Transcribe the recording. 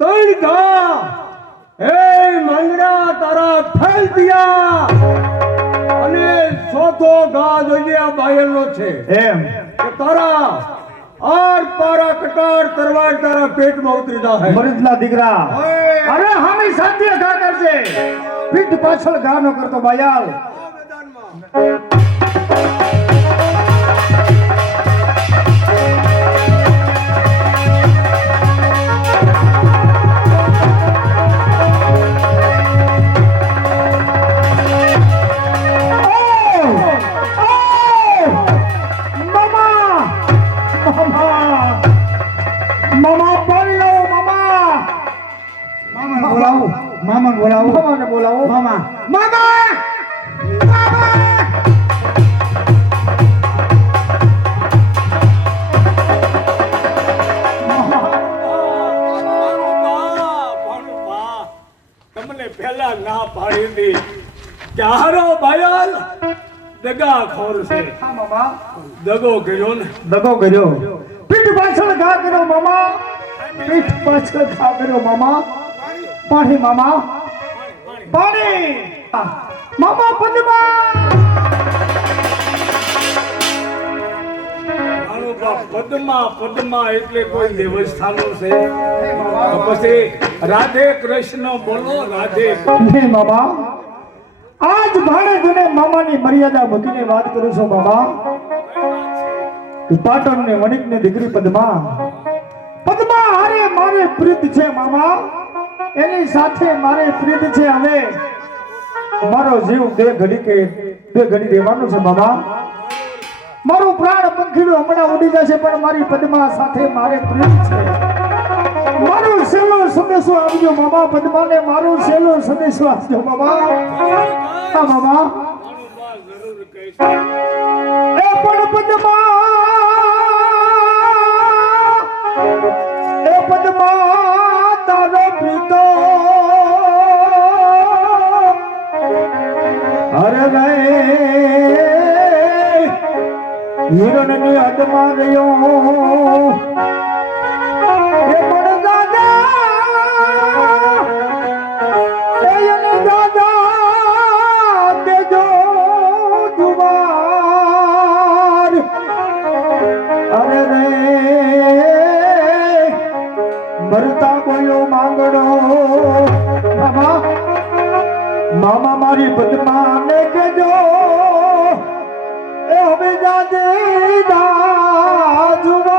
તણ ઘા હે મંગડા તારા ફેલ દિયા અને ચોથો ઘા જોઈએ આ બાયલનો છે એમ કે તારા આર પારા કટાર તરવાર તારા પેટમાં ઉતરી જાય મરદલા દીકરા અરે હામી સાધ્ય ઘા કરશે પીઠ પાછળ ઘા નો કરતો બાયાલ મામાને બોલાવો મામાને બોલાવો મામા મામા તમને પહેલા ના પાડી દી કે હારો બાયલ દગા ખોર છે મામા દગો કર્યો ને દગો કર્યો પીઠ પાછળ ઘા કર્યો મામા પીઠ પાછળ ઘા કર્યો મામા પાણી મામા પાણી મામા પદ્મા પદ્મા પદ્મા એટલે કોઈ દેવસ્થાનો છે પછી રાધે કૃષ્ણ બોલો રાધે હે મામા આજ ભાડે જને મામાની મર્યાદા મૂકીને વાત કરું છું મામા કે પાટણ ને વણિક ની દીકરી પદ્મા પદ્મા હારે મારે પ્રીત છે મામા એની સાથે મારે પ્રીત છે હવે મારો જીવ બે ઘડી રહેવાનો છે મામા મારો પ્રાણ પંખીડું હમણાં ઉડી જશે પણ મારી પદ્મા સાથે મારે પ્રીત છે મારો સેલો સંદેશો આવજો મામા પદ્માને મારો સેલો સંદેશો આપજો મામા હા મામા એ પણ પદ્મા એ પદ્મા તારો પ્રીતો હરે રે હિરણની હદમાં ગયો એ પણ દાદા એને દાદા દેજો જુવાર અરે રે મરતા બોલ્યો માંગડો મામા મામા મારી પદ્માને કહેજો એ હવે દાદે દાજુવા